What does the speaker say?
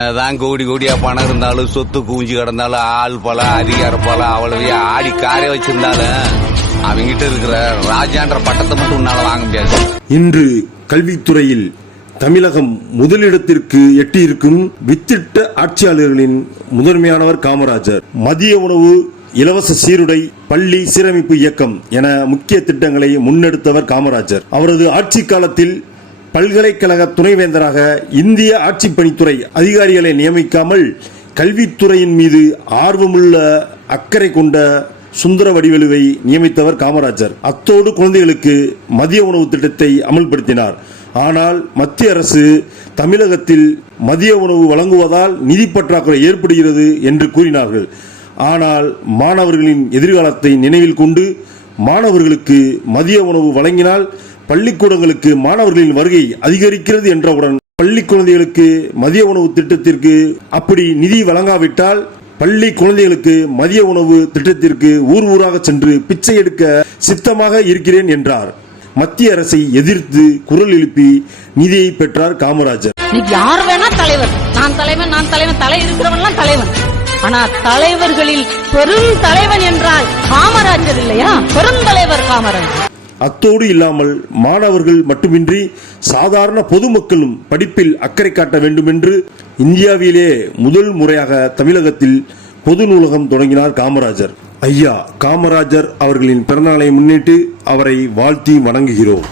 தான் கோடி கோடியா பணம் இருந்தாலும் சொத்து குவிஞ்சு கிடந்தாலும் ஆள் பல அதிகார பல அவ்வளவு ஆடி காரை வச்சிருந்தாலும் அவங்கிட்ட இருக்கிற ராஜான்ற பட்டத்தை மட்டும் உன்னால வாங்க முடியாது. இன்று கல்வித்துறையில் தமிழகம் முதலிடத்திற்கு எட்டியிருக்கும் வித்திட்ட ஆட்சியாளர்களின் முதன்மையானவர் காமராஜர். மதிய உணவு, இலவச சீருடை, பள்ளி சீரமைப்பு இயக்கம் என முக்கிய திட்டங்களை முன்னெடுத்தவர் காமராஜர். அவரது ஆட்சி காலத்தில் பல்கலைக்கழக துணைவேந்தராக இந்திய ஆட்சிப்பணித்துறை அதிகாரிகளை நியமிக்காமல் கல்வித்துறையின் மீது ஆர்வமுள்ள அக்கறை கொண்ட சுந்தர வடிவேலுவை நியமித்தவர் காமராஜர். அத்தோடு குழந்தைகளுக்கு மதிய உணவு திட்டத்தை அமல்படுத்தினார். ஆனால் மத்திய அரசு தமிழகத்தில் மதிய உணவு வழங்குவதால் நிதி பற்றாக்குறை ஏற்படுகிறது என்று கூறினார்கள். ஆனால் மாணவர்களின் எதிர்காலத்தை நினைவில் கொண்டு மாணவர்களுக்கு மதிய உணவு வழங்கினால் பள்ளிக்கூடங்களுக்கு மாணவர்களின் வருகை அதிகரிக்கிறது என்றவுடன் பள்ளி குழந்தைகளுக்கு மதிய உணவு திட்டத்திற்கு அப்படி நிதி வழங்காவிட்டால் பள்ளி குழந்தைகளுக்கு மதிய உணவு திட்டத்திற்கு ஊர் ஊராக சென்று பிச்சை எடுக்க சித்தமாக இருக்கிறேன் என்றார். மத்திய அரசை எதிர்த்து குரல் எழுப்பி நிதியை பெற்றார் காமராஜர். யார் வேணா தலைவர், நான் தலைவன், நான் தலைவன், தலை இருக்கிறவன் தலைவன். ஆனா தலைவர்களில் பெரும் தலைவன் என்றால் காமராஜர் இல்லையா? பெருந்தலைவர் காமராஜர். அத்தோடு இல்லாமல் மாணவர்கள் மட்டுமின்றி சாதாரண பொதுமக்களும் படிப்பில் அக்கறை காட்ட வேண்டும் என்று இந்தியாவிலே முதல் முறையாக தமிழகத்தில் பொது நூலகம் தொடங்கினார் காமராஜர். ஐயா காமராஜர் அவர்களின் பிறந்தநாளை முன்னிட்டு அவரை வாழ்த்தி வணங்குகிறோம்.